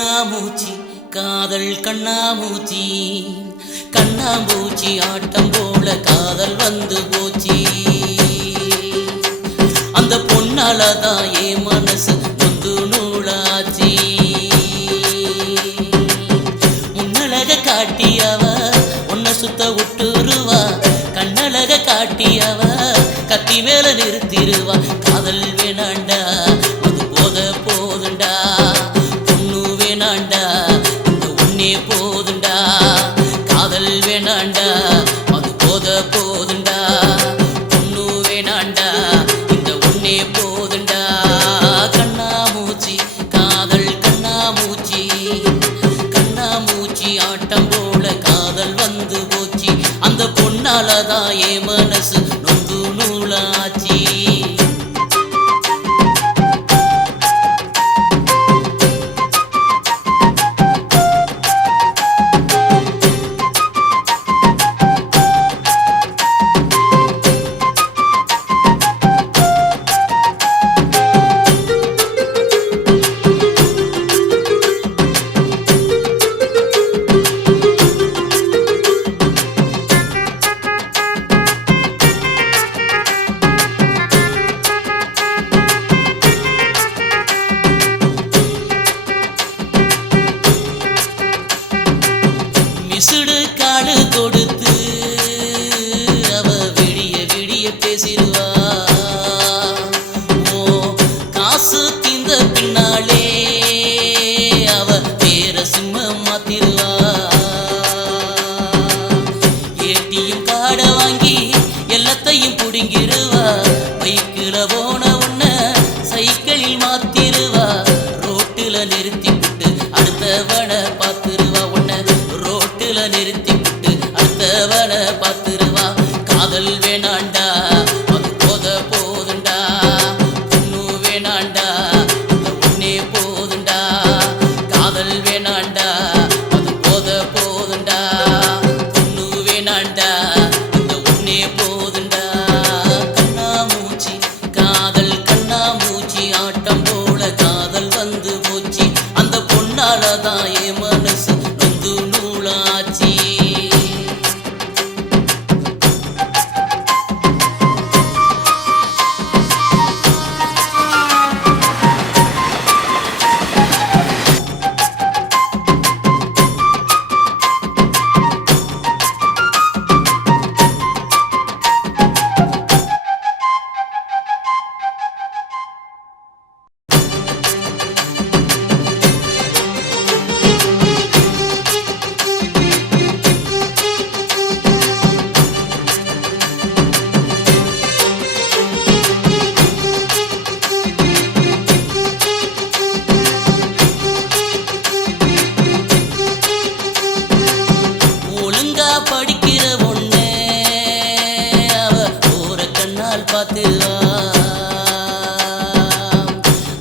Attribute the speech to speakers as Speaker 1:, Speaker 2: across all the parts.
Speaker 1: கண்ணாமூச்சி காதல் கண்ணாமூச்சி. கண்ணாமூச்சி ஆட்டம் போல காதல் வந்து போச்சி. அந்த பொன்னால தான் என் மனசு நொந்து நூலாச்சி. முன்னழக காட்டியவ உன்னை சுத்த விட்டுருவா. கண்ணழக காட்டியவ கத்தி மேல நிறுத்திருவா. காதல் போதுண்டா கண்ணாமூச்சி காதல் கண்ணாமூச்சி. கண்ணாமூச்சி ஆட்டம் போல காதல் வந்து போச்சு. அந்த பொன்னாலதான் என் மனசு மிசுடு காடு கொடுத்து அவ விடிய விடிய பேசிடுவா. ஓ காசு தீந்த பின்னாலே அவ பேர சிம்ம மாத்திருவா ஏட்டியும் காடை வாங்கி எல்லாத்தையும் பிடுங்கிடுவா. பைக்கில் போன பார்த்துருவா காதல் வேணாண்டா. அது போத போதுண்டா. பொண்ணு வேணாண்டா. போதுண்டா. காதல் வேணாண்டா. அது போத போதுண்டா. பொண்ணு வேணாண்டா. இந்த ஒன்னே போதுண்டா. கண்ணாமூச்சி காதல் கண்ணாமூச்சி ஆட்டம் போ படிக்கிற ஒண்ணே. அவ ஓர கண்ணால் பார்த்துவா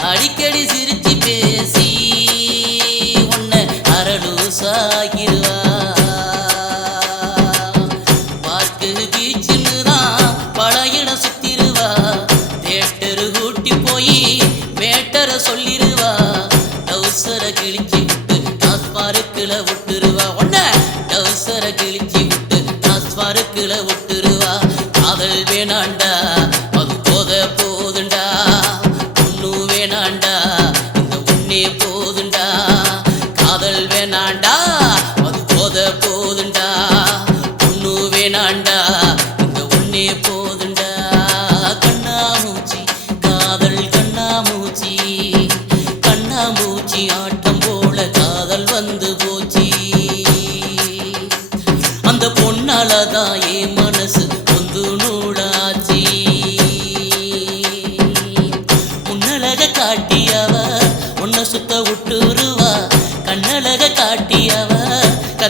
Speaker 1: அடிக்கடி சிரிச்சு பேசி உன்னை அரலூசாகிருவா பார்க்கு பீச்சுன்னு தான் பழையிட சுத்திருவா. தேட்டரு கூட்டி போய் வேட்டரை சொல்லிருவா. டவுசர கிழிச்சு விட்டு டாஸ்பாருக்குல விட்டுருவா டாஸ்பாருக்குல காதல் வேணாண்டா.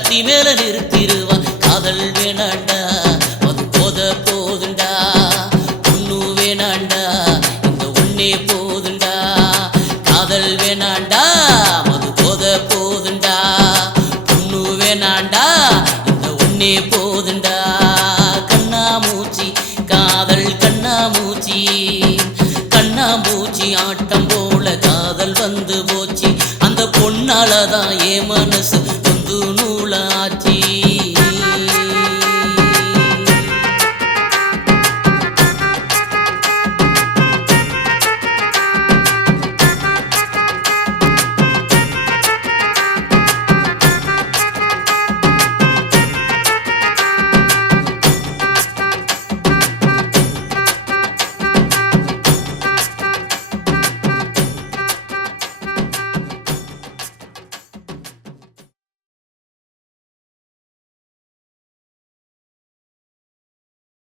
Speaker 1: கத்தி மேல நிறுத்திருவா காதல் வேணாண்டா அது போத போதுண்டா. பொண்ணு வேணாண்டா இந்த ஒன்னே போதுண்டா. காதல் வேணாண்டா அது போத போதுண்டா. பொண்ணு வேணாண்டா இந்த ஒன்னே போதுண்டா. கண்ணாமூச்சி காதல் கண்ணாமூச்சி. கண்ணாமூச்சி ஆட்டம் போல காதல் வந்து போச்சு. அந்த பொண்ணாலதான் என் மனசு